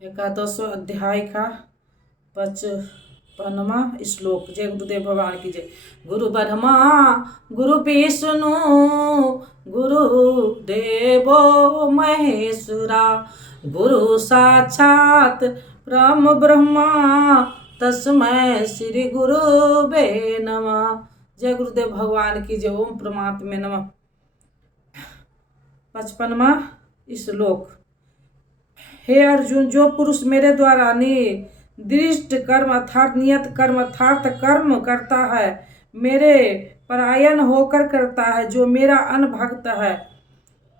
एकादशों अध्याय का 55वां श्लोक। जय गुरुदेव भगवान की जय। गुरु ब्रह्मा गुरु विष्णु गुरु देवो महेश्वरा गुरु साक्षात परम ब्रह्मा तस्मै श्री गुरुवे नमः। जय गुरुदेव भगवान की जय। ओम परमात्मे नमः। 55वां श्लोक। हे अर्जुन, जो पुरुष मेरे द्वारा निर्दिष्ट कर्म अर्थात नियत कर्म अर्थात कर्म करता है, मेरे परायण होकर करता है, जो मेरा अनभक्त है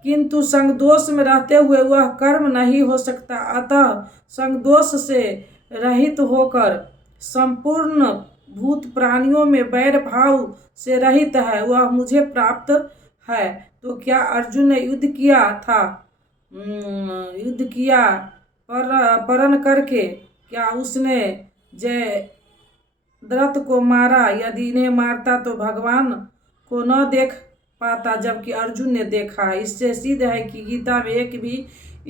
किंतु संगदोष में रहते हुए वह कर्म नहीं हो सकता, अतः संगदोष से रहित होकर संपूर्ण भूत प्राणियों में वैर भाव से रहित है, वह मुझे प्राप्त है। तो क्या अर्जुन ने युद्ध किया परण करके? क्या उसने जयद्रथ को मारा? यदि इन्हें मारता तो भगवान को न देख पाता, जबकि अर्जुन ने देखा। इससे सिद्ध है कि गीता में एक भी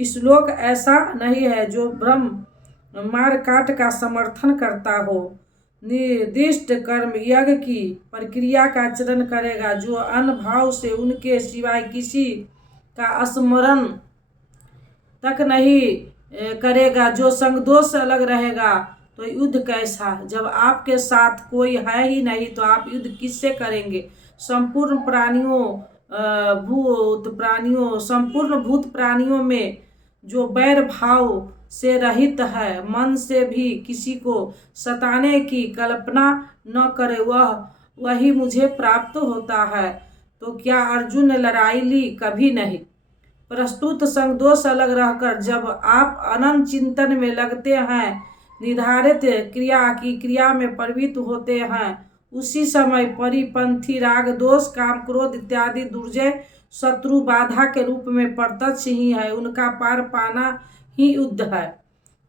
श्लोक ऐसा नहीं है जो ब्रह्म मार काट का समर्थन करता हो। निर्दिष्ट कर्म यज्ञ की प्रक्रिया का आचरण करेगा, जो अनभाव से उनके सिवाय किसी का स्मरण तक नहीं करेगा, जो संगदोष से अलग रहेगा, तो युद्ध कैसा? जब आपके साथ कोई है ही नहीं तो आप युद्ध किससे करेंगे? संपूर्ण भूत प्राणियों में जो वैर भाव से रहित है, मन से भी किसी को सताने की कल्पना न करे, वही मुझे प्राप्त होता है। तो क्या अर्जुन ने लड़ाई ली? कभी नहीं। प्रस्तुत संगदोष अलग रहकर जब आप अनंत चिंतन में लगते हैं, निर्धारित क्रिया में प्रवृत्त होते हैं, उसी समय परिपंथी राग दोष काम क्रोध इत्यादि दुर्जय शत्रु बाधा के रूप में प्रत्यक्ष ही है, उनका पार पाना ही युद्ध है।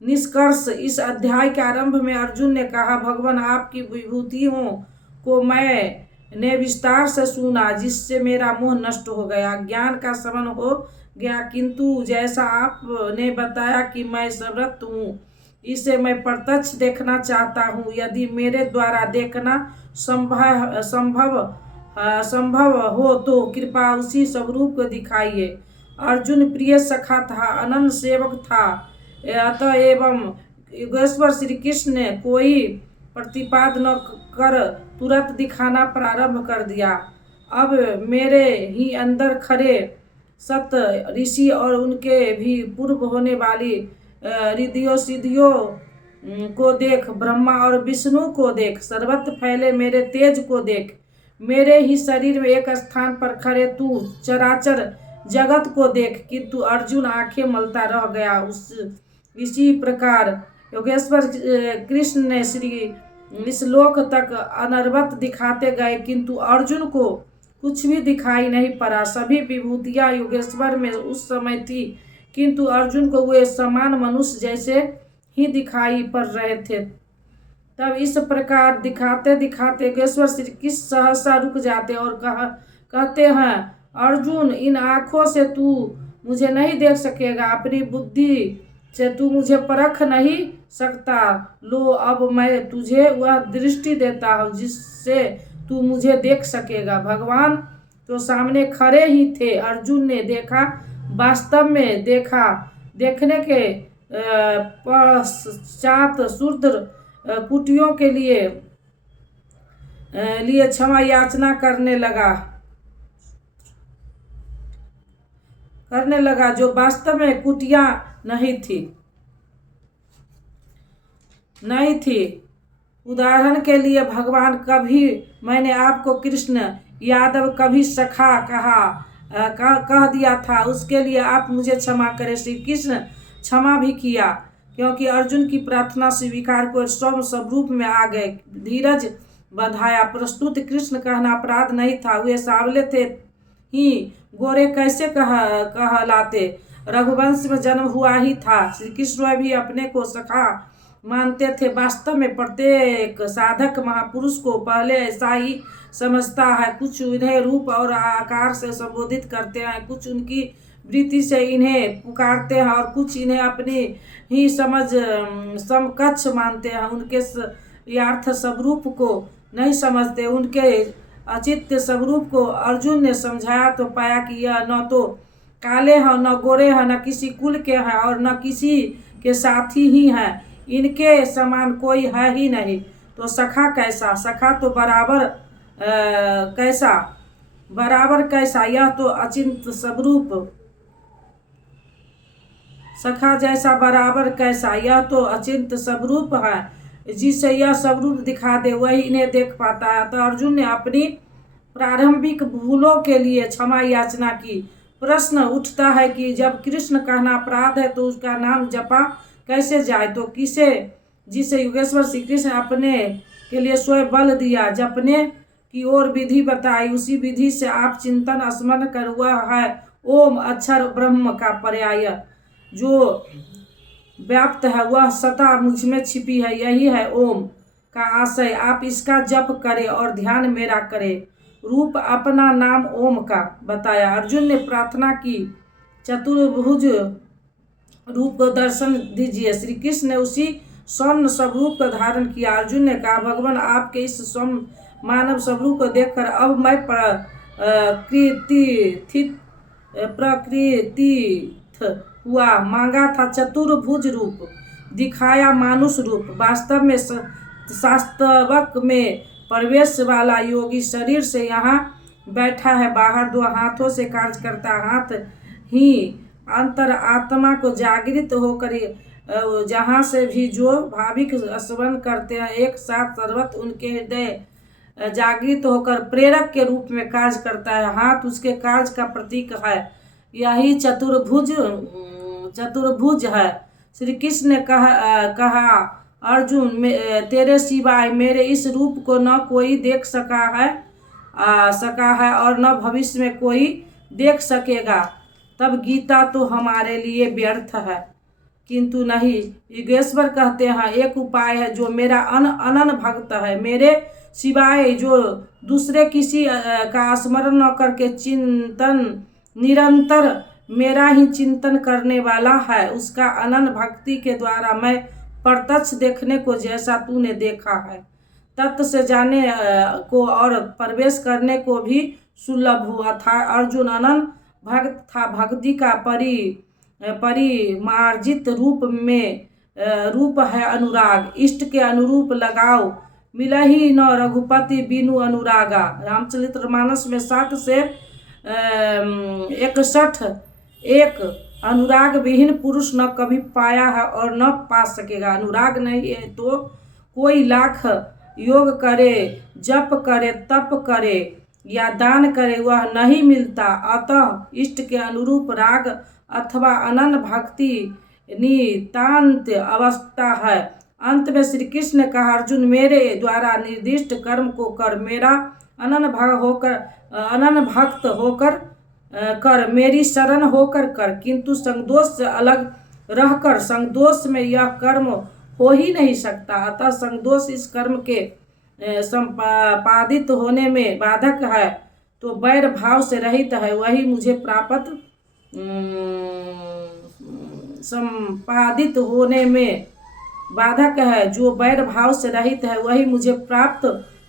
निष्कर्ष। इस अध्याय के आरंभ में अर्जुन ने कहा, भगवान आपकी विभूतियों को मैंने विस्तार से सुना, जिससे मेरा मोह नष्ट हो गया, ज्ञान का श्रवण हो गया, किंतु जैसा आपने बताया कि मैं सर्वत्र हूँ, इसे मैं प्रत्यक्ष देखना चाहता हूँ। यदि मेरे द्वारा देखना संभव हो तो कृपा उसी स्वरूप को दिखाइए। अर्जुन प्रिय सखा था, अनंत सेवक था, अतएव योगेश्वर श्री कृष्ण ने कोई प्रतिपाद न कर तुरंत दिखाना प्रारंभ कर दिया। अब मेरे ही अंदर खड़े सत ऋषि और उनके भी पूर्व होने वाली रिद्धियों सिद्धियों को देख, ब्रह्मा और विष्णु को देख, सर्वत्र फैले मेरे तेज को देख, मेरे ही शरीर में एक स्थान पर खड़े तू चराचर जगत को देख। किंतु अर्जुन आंखें मलता रह गया। इसी प्रकार योगेश्वर कृष्ण ने इस लोक तक अनर्वत दिखाते गए, किंतु अर्जुन को कुछ भी दिखाई नहीं पड़ा। सभी विभूतियां योगेश्वर में उस समय थी, किंतु अर्जुन को वे समान मनुष्य जैसे ही दिखाई पड़ रहे थे। तब इस प्रकार दिखाते दिखाते योगेश्वर श्री कृष्ण सहसा रुक जाते और कहते हैं, अर्जुन, इन आँखों से तू मुझे नहीं देख सकेगा, अपनी बुद्धि से तू मुझे परख नहीं सकता। लो, अब मैं तुझे वह दृष्टि देता हूँ जिससे तू मुझे देख सकेगा। भगवान तो सामने खड़े ही थे। अर्जुन ने देखा, वास्तव में देखा। देखने के पश्चात शूद्र कुटियों के लिए क्षमा याचना करने लगा, जो वास्तव में कुटिया नहीं थी। उदाहरण के लिए, भगवान, कभी मैंने आपको कृष्ण यादव कभी सखा कह दिया था, उसके लिए आप मुझे क्षमा करें। श्री कृष्ण क्षमा भी किया, क्योंकि अर्जुन की प्रार्थना स्वीकार कर स्वरूप में आ गए। धीरज बंधाया। प्रस्तुत कृष्ण कहना अपराध नहीं था, वे सांवले थे ही गोरे कैसे कहलाते? रघुवंश में जन्म हुआ ही था। श्री कृष्ण भी अपने को सखा मानते थे। वास्तव में प्रत्येक साधक महापुरुष को पहले ऐसा ही समझता है। कुछ इन्हें रूप और आकार से संबोधित करते हैं, कुछ उनकी वृत्ति से इन्हें पुकारते हैं और कुछ इन्हें अपनी ही समकक्ष मानते हैं। उनके यथार्थ स्वरूप को नहीं समझते। उनके अचित्य स्वरूप को अर्जुन ने समझाया तो पाया कि यह न तो काले हैं, न गोरे हैं, न किसी कुल के हैं और न किसी के साथी ही हैं। इनके समान कोई है ही नहीं। तो सखा कैसा? सखा तो बराबर कैसा? यह तो अचिंत्य स्वरूप। सखा जैसा बराबर कैसा? यह तो अचिंत्य स्वरूप है। जिसे यह स्वरूप दिखा दे वही इन्हें देख पाता है। तो अर्जुन ने अपनी प्रारंभिक भूलों के लिए क्षमा याचना की। प्रश्न उठता है कि जब कृष्ण कहना अपराध है तो उसका नाम जपा कैसे जाए? तो किसे, जिसे योगेश्वर श्री कृष्ण अपने के लिए स्वयं बल दिया, जपने की ओर विधि बताई, उसी विधि से आप चिंतन स्मरण कर हुआ है। ओम अक्षर ब्रह्म का पर्याय जो व्याप्त है वह सता मुझ में छिपी है, यही है ओम का आशय। आप इसका जप करें और ध्यान मेरा करें। रूप अपना नाम ओम का बताया। अर्जुन ने प्रार्थना की चतुर्भुज रूप को दर्शन दीजिए। श्री कृष्ण ने उसी स्वर्ण स्वरूप का धारण किया। अर्जुन ने कहा भगवान आपके इस स्वर्ण मानव स्वरूप को देखकर अब मैं प्रकृतिस्थ हुआ। मांगा था चतुर्भुज रूप, दिखाया मानुष रूप। वास्तव में शास्त्रवक में प्रवेश वाला योगी शरीर से यहाँ बैठा है, बाहर दो हाथों से कार्य करता। हाथ ही अंतर आत्मा को जागृत होकर जहाँ से भी जो भाविक स्मरण करते हैं एक साथ सर्वत्र उनके हृदय जागृत होकर प्रेरक के रूप में कार्य करता है। हाथ उसके कार्य का प्रतीक है। यही चतुर्भुज है। श्री कृष्ण ने कहा अर्जुन तेरे सिवाय मेरे इस रूप को न कोई देख सका है और न भविष्य में कोई देख सकेगा। तब गीता तो हमारे लिए व्यर्थ है। किंतु नहीं, योगेश्वर कहते हैं एक उपाय है जो मेरा अनन्य भक्त है। मेरे सिवाय जो दूसरे किसी का स्मरण न करके चिंतन निरंतर मेरा ही चिंतन करने वाला है, उसका अनन्य भक्ति के द्वारा मैं प्रत्यक्ष देखने को जैसा तूने देखा है, तत्व से जाने को और प्रवेश करने को भी सुलभ हुआ था। अर्जुन अनन्य भक्त था। भक्ति का परिमार्जित रूप है अनुराग। इष्ट के अनुरूप लगाओ मिला ही न रघुपति बिनु अनुरागा। रामचरितमानस में 7 से 61 एक अनुराग विहीन पुरुष न कभी पाया है और न पा सकेगा। अनुराग नहीं है तो कोई लाख योग करे, जप करे, तप करे या दान करे वह नहीं मिलता। अतः इष्ट के अनुरूप राग अथवा अनन्य भक्ति नितांत अवस्था है। अंत में श्री कृष्ण ने कहा अर्जुन मेरे द्वारा निर्दिष्ट कर्म को कर, मेरा अनन्य भक्त होकर कर, मेरी शरण होकर कर, किंतु संगदोष से अलग रहकर संगदोष में यह कर्म हो ही नहीं सकता। अतः संगदोष इस कर्म के संपादित होने में बाधक है, तो वैर भाव से रहित है वही मुझे प्राप्त संपादित होने में बाधक है, जो वैर भाव से रहित है वही मुझे प्राप्त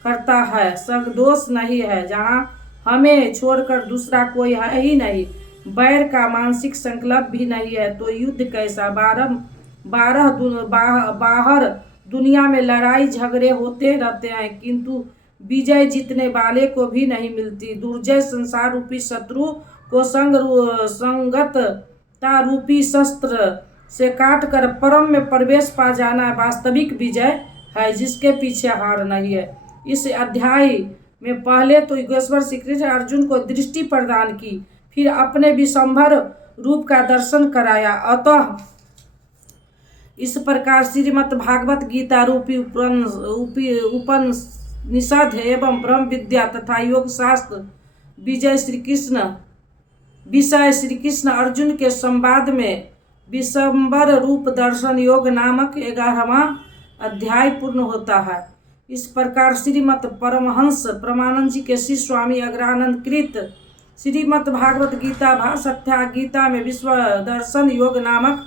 करता है। संगदोष नहीं है जहाँ हमें छोड़कर दूसरा कोई है ही नहीं, वैर का मानसिक संकल्प भी नहीं है, तो युद्ध कैसा? बाहर दुनिया में लड़ाई झगड़े होते रहते हैं किंतु विजय जीतने वाले को भी नहीं मिलती। दुर्जय संसार रूपी शत्रु को संगतता रूपी शस्त्र से काट कर परम में प्रवेश पा जाना वास्तविक विजय है, जिसके पीछे हार नहीं है। इस अध्याय में पहले तो योगेश्वर श्री कृष्ण अर्जुन को दृष्टि प्रदान की, फिर अपने विशंभर रूप का दर्शन कराया। अतः इस प्रकार श्रीमद् भागवत गीता रूपी उपनिषद एवं ब्रह्म विद्या तथा योग शास्त्र विषय श्री कृष्ण अर्जुन के संवाद में विशंबर रूप दर्शन योग नामक 11वां अध्याय पूर्ण होता है। इस प्रकार श्रीमद् परमहंस परमानंद जी के श्री स्वामी अग्रानंद कृत श्रीमद् भागवत गीता भाषाख्या गीता में विश्व दर्शन योग नामक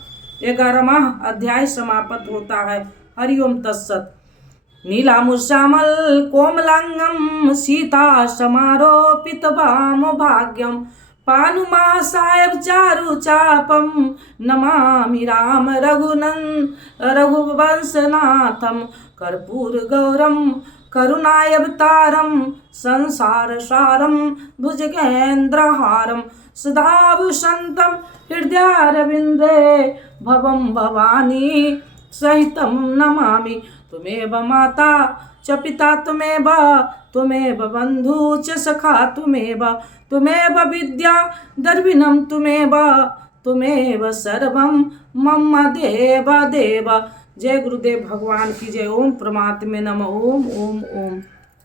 11वां अध्याय समाप्त होता है। हरिओम तत्सत। नीलामुश्यामल कोमलांगम सीता समारोपित वाम भाग्यम पानुमा साहेब चारु चापम नमामि राम रघुवंशनाथम कर्पूर गौरम करुणायवतारम संसार सारम भुजगेन्द्रहारम सदाभूषंतम हृदयारविंदे भवम भवानी सहितं नमामि। तुमेव माता च पिता तुमेव बंधु च सखा तुमेव विद्या दर्विनं तुमेव सर्वं मम देव देव। जय गुरुदेव भगवान की जय। ओम परमात्मे नमः। ओम ओम ओम।